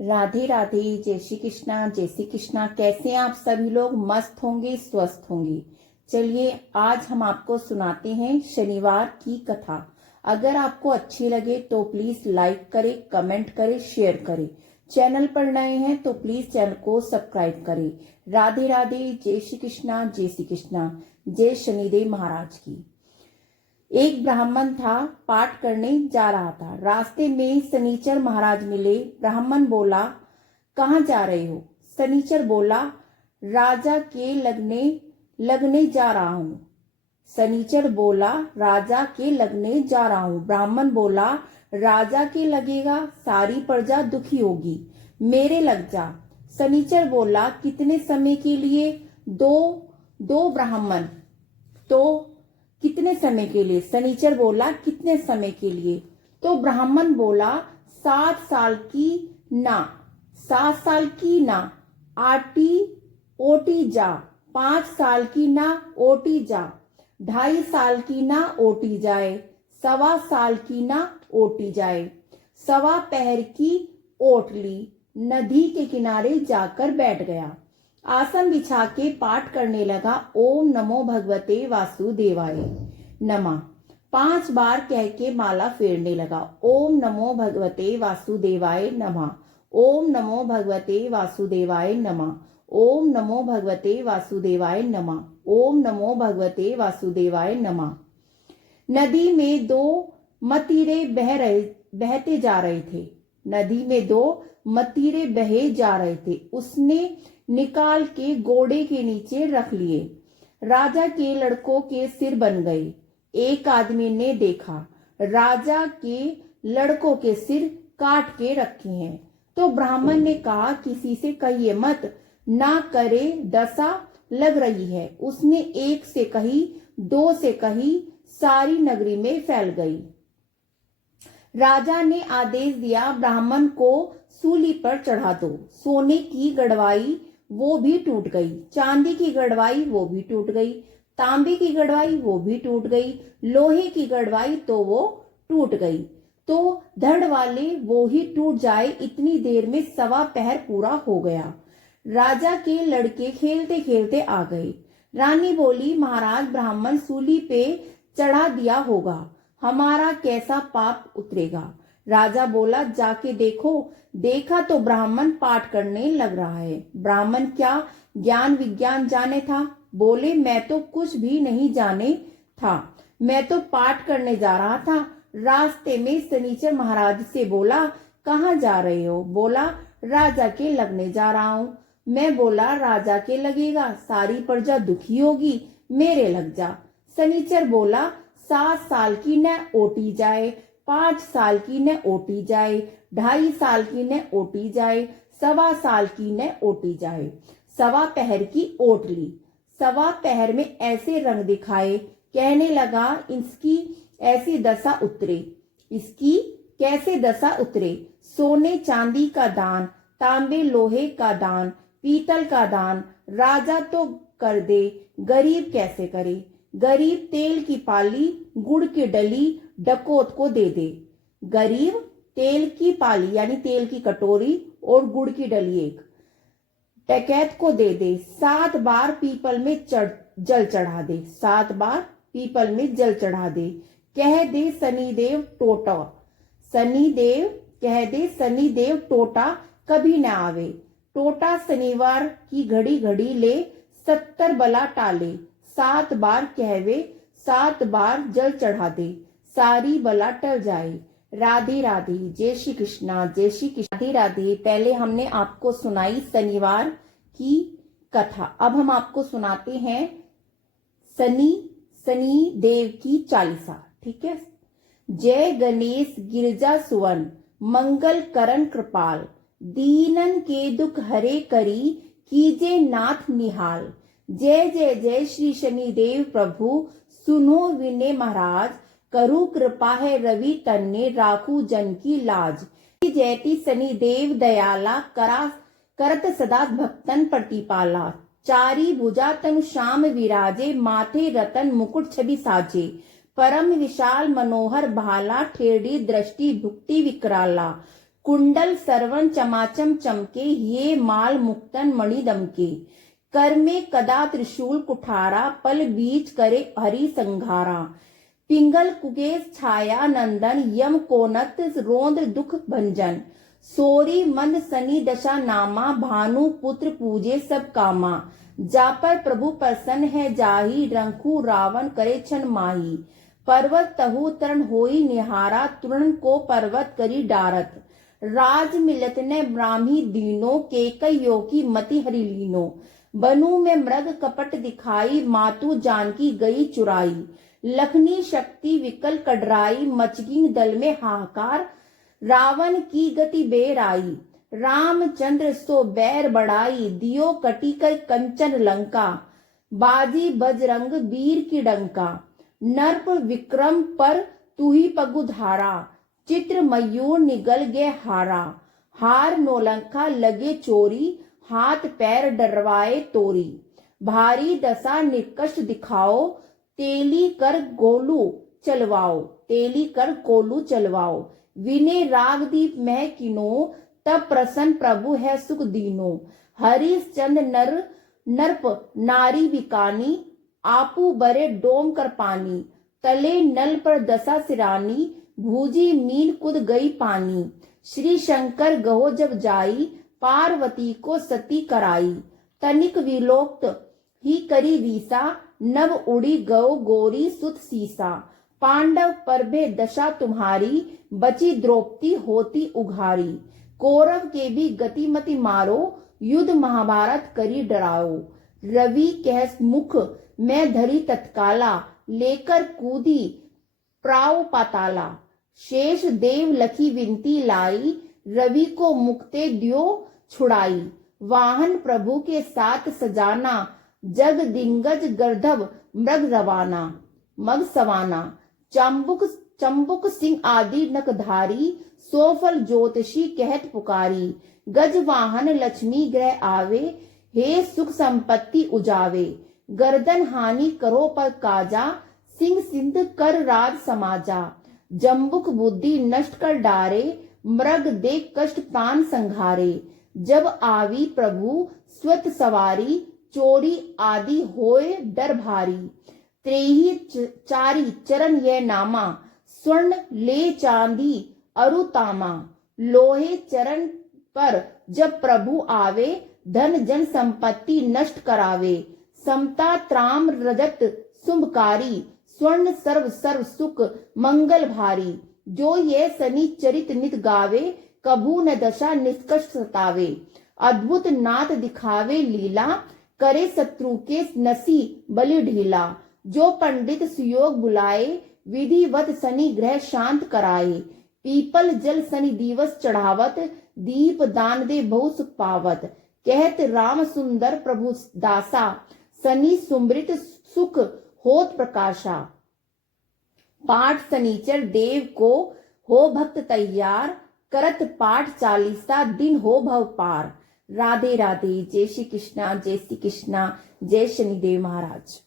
राधे राधे, जय श्री कृष्णा, जय श्री कृष्णा। कैसे हैं आप सभी लोग? मस्त होंगे, स्वस्थ होंगे। चलिए आज हम आपको सुनाते हैं शनिवार की कथा। अगर आपको अच्छी लगे तो प्लीज लाइक करें, कमेंट करें, शेयर करें। चैनल पर नए हैं तो प्लीज चैनल को सब्सक्राइब करें। राधे राधे, जय श्री कृष्णा, जय श्री कृष्णा। जय शनिदेव महाराज की। एक ब्राह्मण था, पाठ करने जा रहा था। रास्ते में शनिचर महाराज मिले। ब्राह्मण बोला, कहाँ जा रहे हो? शनिचर बोला, राजा के लगने जा रहा हूँ। शनिचर बोला, राजा के लगने जा रहा हूँ। ब्राह्मण बोला, राजा के लगेगा, सारी प्रजा दुखी होगी, मेरे लग जा। शनिचर बोला, कितने समय के लिए? दो ब्राह्मण। तो कितने समय के लिए? शनिचर बोला, कितने समय के लिए? तो ब्राह्मण बोला, 7 साल की ना, 7 साल की ना, ओटी जा। 5 साल की ना, ओटी जा। 2.5 साल की ना, ओटी जाए। 1.25 साल की ना, ओटी जाए। 1.25 पहर की ओट ली, नदी के किनारे जाकर बैठ गया। आसन बिछा के पाठ करने लगा। ओम नमो भगवते वासुदेवाय नमः 5 बार कह के माला फेरने लगा। ओम नमो भगवते वासुदेवाय नमः। ओम नमो भगवते वासुदेवाय नमः। ओम नमो भगवते वासुदेवाय नमः। ओम नमो भगवते वासुदेवाय नमः। नदी में 2 मतीरे बहते जा रहे थे। नदी में 2 मतीरे बहे जा रहे थे। उसने निकाल के घोड़े के नीचे रख लिए। राजा के लड़कों के सिर बन गए। एक आदमी ने देखा, राजा के लड़कों के सिर काट के रखे हैं। तो ब्राह्मण ने कहा, किसी से कहिए मत, ना करे, दशा लग रही है। उसने 1 से कही, 2 से कही, सारी नगरी में फैल गई। राजा ने आदेश दिया, ब्राह्मण को सूली पर चढ़ा दो। सोने की गड़वाई वो भी टूट गई, चांदी की गड़वाई वो भी टूट गई, तांबे की गड़वाई वो भी टूट गई, लोहे की गड़वाई तो वो टूट गई। तो धड़ वाले वो ही टूट जाए, इतनी देर में 1.25 पहर पूरा हो गया। राजा के लड़के खेलते खेलते आ गए। रानी बोली, महाराज, ब्राह्मण सूली पे चढ़ा दिया होगा, हमारा कैसा पाप उतरेगा? राजा बोला, जाके देखो। देखा तो ब्राह्मण पाठ करने लग रहा है। ब्राह्मण क्या ज्ञान विज्ञान जाने था? बोले, मैं तो कुछ भी नहीं जाने था, मैं तो पाठ करने जा रहा था। रास्ते में शनिचर महाराज से बोला, कहाँ जा रहे हो? बोला, राजा के लगने जा रहा हूँ। मैं बोला, राजा के लगेगा, सारी प्रजा दुखी होगी, मेरे लग जा। शनिचर बोला, 7 साल की न ओटी जाए, 5 साल की न ओटी जाए, 2.5 साल की न ओटी जाए, 1.25 साल की न ओटी जाए। 1.25 पहर की ओट ली। 1.25 पहर में ऐसे रंग दिखाए, कहने लगा, इसकी ऐसी दशा उतरे, इसकी कैसे दशा उतरे। सोने चांदी का दान, तांबे लोहे का दान, पीतल का दान राजा तो कर दे, गरीब कैसे करे? गरीब तेल की पाली, गुड़ की डली डकोत को दे दे। गरीब तेल की पाली यानी तेल की कटोरी और गुड़ की डली एक डकैत को दे दे। 7 बार पीपल में जल चढ़ा दे। 7 बार पीपल में जल चढ़ा दे। कह दे शनिदेव टोटा, शनिदेव कह दे शनिदेव टोटा कभी न आवे। टोटा शनिवार की घड़ी घड़ी ले, 70 बला टाले। 7 बार कहवे, 7 बार जल चढ़ा दे, सारी बला टल जाए। राधे राधे, जय श्री कृष्णा, जय श्री कृष्ण। राधे राधे। पहले हमने आपको सुनाई शनिवार की कथा। अब हम आपको सुनाते हैं शनि देव की चालीसा। ठीक है। जय गणेश गिरजा सुवन, मंगल करण कृपाल, दीनन के दुख हरे करी, कीजे नाथ निहाल। जय जय जय श्री शनिदेव प्रभु, सुनो विनय महाराज, करु कृपा है रवि तन्ने, राखू जन की लाज। जयति शनिदेव दयाला, करत सदा भक्तन प्रतिपाला। चारी भुजा तनु श्याम विराजे, माथे रतन मुकुट छवि साजे। परम विशाल मनोहर भाला, ठेड़ी दृष्टि भुक्ति विकराला। कुंडल सरवन चमाचम चमके, ये माल मुक्तन मणि दमके। कर में कदा त्रिशूल कुठारा, पल बीच करे हरि संघारा। पिंगल कुगेस छाया नंदन, यम कोनत रोंद दुख भंजन। सोरी मंद सनी दशा नामा, भानु पुत्र पूजे सब कामा। जा पर प्रभु प्रसन्न है जाही, रंखू रावण करे छन माही। पर्वत तहु तरण होई निहारा, तुरन को पर्वत करी डारत। राज मिलत ने ब्राह्मी दीनो, केकयो की मति हरि लीनो। बनु में मृग कपट दिखाई, मातु जानकी गई चुराई। लखनी शक्ति विकल कडराई, मचगी दल में हाहाकार। रावण की गति बेर आई, रामचंद्र सो बैर बढ़ाई। दियो कटी कर कंचन लंका, बाजी बजरंग वीर की डंका। नर्प विक्रम पर तू ही पगुधारा, चित्र मयूर निगल गे हारा। हार नौलंखा लगे चोरी, हाथ पैर डरवाए तोरी। भारी दशा निकष दिखाओ, तेली कर गोलू चलवाओ। तेली कर कोलू चलवाओ। विने राग दीप मह किनो, तब प्रसन्न प्रभु है सुख दीनो। हरिश्चंद नर नरप नारी बिकानी, आपू बरे डोम कर पानी। तले नल पर दशा सिरानी, भूजी मीन कुद गई पानी। श्री शंकर गहो जब जाई, पार्वती को सती कराई। तनिक विलोक्त ही करी वीसा, नभ उड़ी गौ गोरी सुत सीसा। पांडव परभे दशा तुम्हारी, बची द्रौपदी होती उघारी। कौरव के भी गति मति मारो, युद्ध महाभारत करी डराओ। रवि कह मुख मैं धरी तत्काला, लेकर कूदी प्राव पाताला। शेष देव लखी विनती लाई, रवि को मुक्ते दियो छुड़ाई। वाहन प्रभु के साथ सजाना, जग दिग्गज गर्दभ मृग रवाना मग सवाना। चंबुक सिंह आदि नकधारी, सोफल ज्योतिषी कहत पुकारी। गज वाहन लक्ष्मी ग्रह आवे, हे सुख संपत्ति उजावे। गर्दन हानि करो पर काजा, सिंह सिंध कर राज समाजा। जम्बुक बुद्धि नष्ट कर डारे, मृग देख कष्ट प्राण संघारे। जब आवी प्रभु स्वत सवारी, चोरी आदि होए डर भारी। त्रेही चारी चरण यह नामा, स्वर्ण ले चांदी अरुतामा। लोहे चरण पर जब प्रभु आवे, धन जन संपत्ति नष्ट करावे। समता त्राम रजत शुंभकारी, स्वर्ण सर्व सर्व सुख मंगल भारी। जो ये सनी चरित नित गावे, कभू न दशा निष्कष सतावे। अद्भुत नाथ दिखावे लीला, करे शत्रु के नसी बलि ढीला। जो पंडित सुयोग बुलाए, विधिवत शनि ग्रह शांत कराए। पीपल जल शनि दिवस चढ़ावत, दीप दान दे बहु सुख पावत। कहत राम सुंदर प्रभु दासा, शनि सुमृत सुख होत प्रकाशा। पाठ शनिचर देव को हो भक्त तैयार, करत पाठ 40 दिन हो भव पार। राधे राधे। जय श्री कृष्णा, जय श्री कृष्णा, जय शनिदेव महाराज।